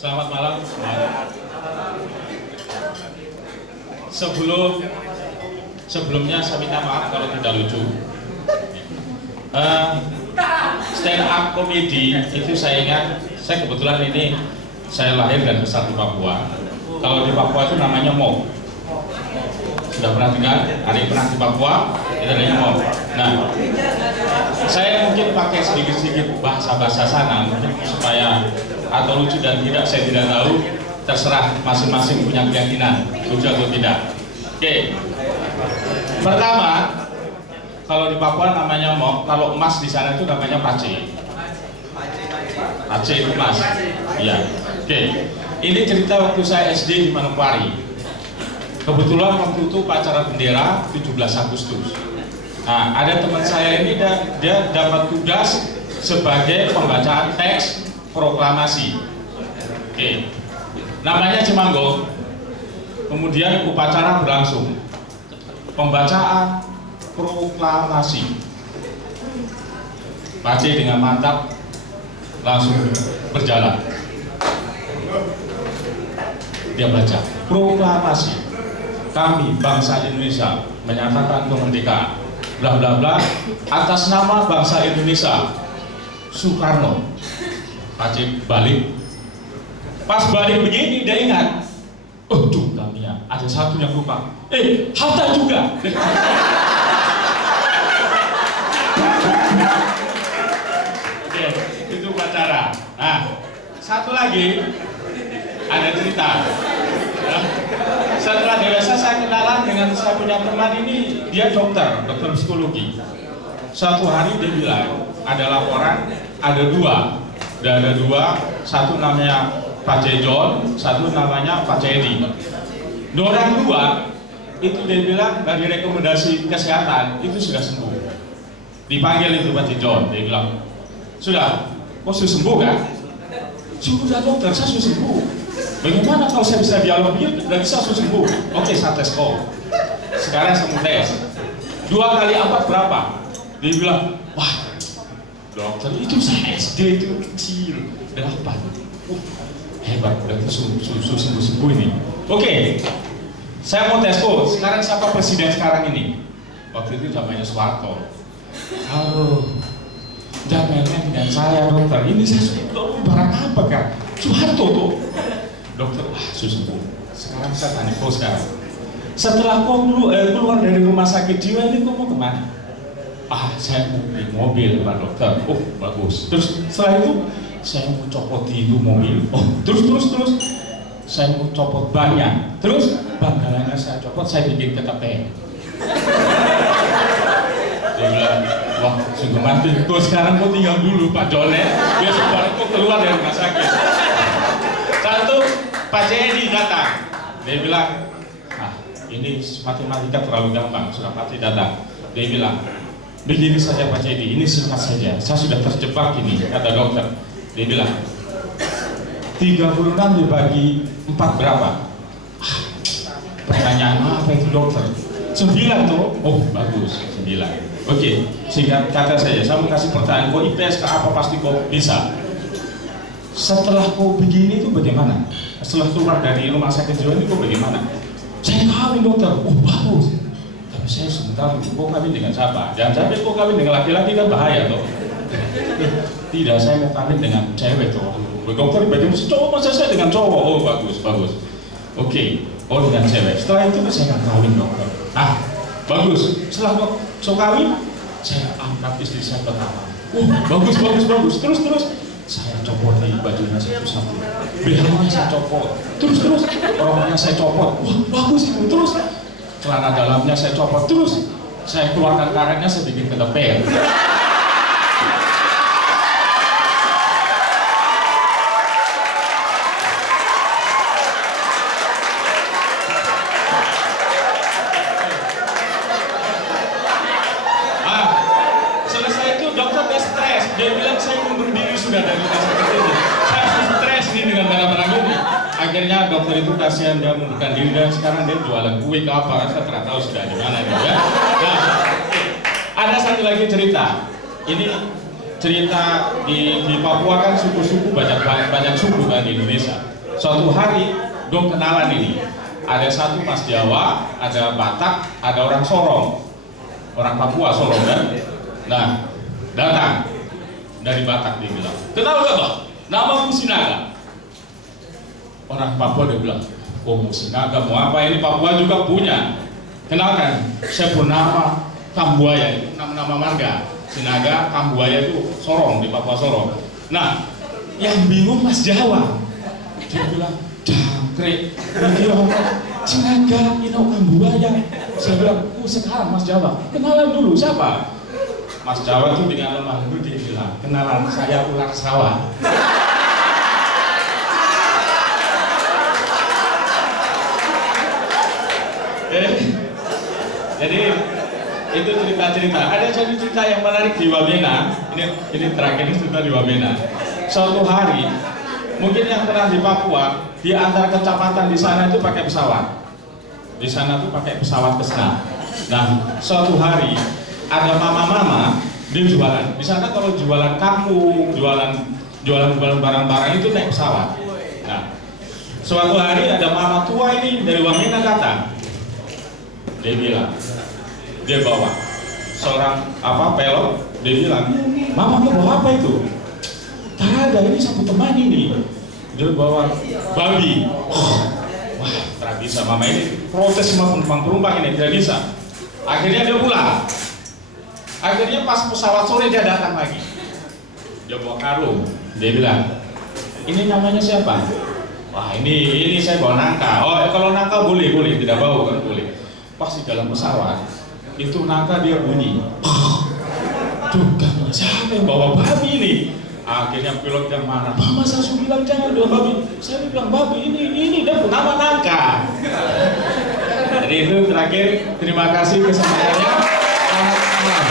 Selamat malam semuanya. Sebelumnya saya minta maaf kalau tidak lucu. Stand up comedy itu saya ingat, saya kebetulan ini saya lahir dan besar di Papua. Kalau di Papua itu namanya MOB. Sudah pernah dengar? Ada yang pernah di Papua? Itu namanya MOB. Nah, saya mungkin pakai sedikit-sedikit bahasa sana supaya atau lucu dan tidak, saya tidak tahu, terserah masing-masing punya keyakinan lucu atau tidak. Oke. Pertama, kalau di Papua namanya MOB, kalau emas di sana itu namanya pace. Pace itu emas. Iya. Oke. Ini cerita waktu saya SD di Manokwari. Kebetulan waktu itu upacara bendera 17 Agustus. Nah, ada teman saya ini dia dapat tugas sebagai pembacaan teks proklamasi. Oke. Namanya Cimanggo. Kemudian upacara berlangsung. Pembacaan proklamasi. Pace dengan mantap langsung berjalan. Dia baca proklamasi. Kami bangsa Indonesia menyatakan kemerdekaan. Bla bla bla atas nama bangsa Indonesia. Soekarno. Pace balik. Pas balik begini dia ingat. Oh tuh kami ada satu yang lupa. Hatta juga. Oke, itu upacara. Nah, satu lagi ada cerita. Setelah dewasa saya kenalan dengan saya punya teman ini, dia dokter psikologi. Suatu hari dia bilang ada laporan, ada dua, satu namanya Pak John, satu namanya Pak Edi. Orang dua itu dia bilang dari rekomendasi kesehatan itu sudah sembuh. Dipanggil itu Pak John, dia bilang sudah, kok sudah sembuh kan? Sudah dokter, saya sudah sembuh. Bagaimana kalau saya bisa dialog dia dan bisa sembuh? Oke, saya tes kok. Sekarang saya mau tes. 2 kali 4 berapa? Dia bilang, wah, dokter itu saya SD itu kecil. 8. Hebat, berarti sembuh ini. Oke, saya mau tes kok. Sekarang siapa presiden sekarang ini? Waktu itu zamannya Soeharto. Halo, jangan main dengan saya dokter. Ini saya sudah barang apa kan? Soeharto tuh. Dokter, sembuh. Sekarang saya tanya kau sekarang. Setelah kau keluar dari rumah sakit jiwa ini, kau mau kemana? Saya mau beli mobil, Pak Dokter. Oh, bagus. Terus setelah itu, saya mau copot itu mobil. Oh, terus. Saya mau copot bannya. Terus, banggalanya saya copot, saya bikin ketepeng. Dia bilang, wah, sungguh mati. Kau sekarang kau tinggal dulu, Pak Jone. Besok baru kau keluar dari rumah sakit. Satu, Pak Edi datang. Dia bilang, ini matematika terlalu gampang. Sudah pasti datang. Dia bilang, begini saja Pak Edi, ini singkat saja. Saya sudah terjebak ini, kata dokter. Dia bilang, 36 dibagi 4 berapa? Pertanyaan apa itu dokter? 9 tuh. Oh bagus, 9. Oke, singkat kata saja. Saya mau kasih pertanyaan, kau IPS ke apa pasti kau bisa. Setelah kau begini itu bagaimana? Setelah keluar dari rumah sakit jiwa ini kau bagaimana? Saya kawin dokter. Oh bagus. Tapi saya sebentar kau kawin dengan siapa? Jangan sampai kau kawin dengan laki-laki kan bahaya toh. Tidak, saya mau kawin dengan cewek toh. Dokter bagaimana? Cowok masa saya dengan cowok? Oh bagus. Oke. Oh dengan cewek. Setelah itu saya akan kawin dokter. Bagus. Setelah kau kawin, saya angkat istri saya pertama. Oh bagus. Terus. Saya copot di bajunya satu-satu, BH-nya saya copot, terus roknya saya copot, wah bagus itu, terus celana dalamnya saya copot, terus saya keluarkan karetnya, saya bikin ketepeng. Selesai itu dokter udah stres, dia bilang saya mundur diri sudah dari rumah sakit ini. Saya stres nih dengan barang-barang ini. Akhirnya dokter itu kasihan, dia mundurkan diri dan sekarang dia jualan kue ke apa? Saya tidak tahu sudah di mana dia. Ya. Nah, ada satu lagi cerita. Ini cerita di Papua kan suku-suku banyak suku kan di Indonesia. Suatu hari dong kenalan ini. Ada satu Mas Jawa, ada Batak, ada orang Sorong, orang Papua Sorong kan. Nah, datang dari Batak dia bilang, kenal gak Bang? Namaku Sinaga. Orang Papua dia bilang, oh Sinaga mau apa ini, Papua juga punya. Kenalkan, saya Purnama Kambuaya, itu nama marga. Sinaga Kambuaya itu Sorong, di Papua Sorong. Nah, yang bingung Mas Jawa. Dia bilang, jangkrik, dia Sinaga, Ino Kambuaya. Saya bilang, sekarang Mas Jawa, kenalan dulu, siapa? Mas Jawa itu dengan lemah lembut dia bilang, kenalan saya ular sawah. Jadi itu cerita-cerita. Ada cerita yang menarik di Wamena. Ini terakhir ini cerita di Wamena. Suatu hari, mungkin yang pernah di Papua, di antar kecamatan di sana itu pakai pesawat. Di sana tuh pakai pesawat Cessna. Nah, suatu hari ada mama-mama dia jualan. Di sana kalau jualan kangkung, jualan barang-barang itu naik pesawat. Nah, suatu hari ada mama tua ini dari Wamena datang. Dia bilang, dia bawa seorang pelot. Dia bilang, mama kau bawa apa itu? Tak ada, ini satu teman ini. Dia bawa babi. Wah, tidak bisa, mama ini protes sama penumpang ini, tidak bisa. Akhirnya dia pulang. Akhirnya pas pesawat sore dia datang lagi. Dia bawa karung. Dia bilang, ini namanya siapa? Wah, ini saya bawa nangka. Oh, kalau nangka boleh, tidak bau kan boleh. Pas di dalam pesawat itu nangka dia bunyi. Tuh, siapa yang bawa babi ini? Akhirnya pilot yang marah. Mama saya sudah bilang jangan bawa babi. Saya bilang babi ini dan nama nangka. Jadi itu terakhir. Terima kasih kesempatannya. Selamat malam.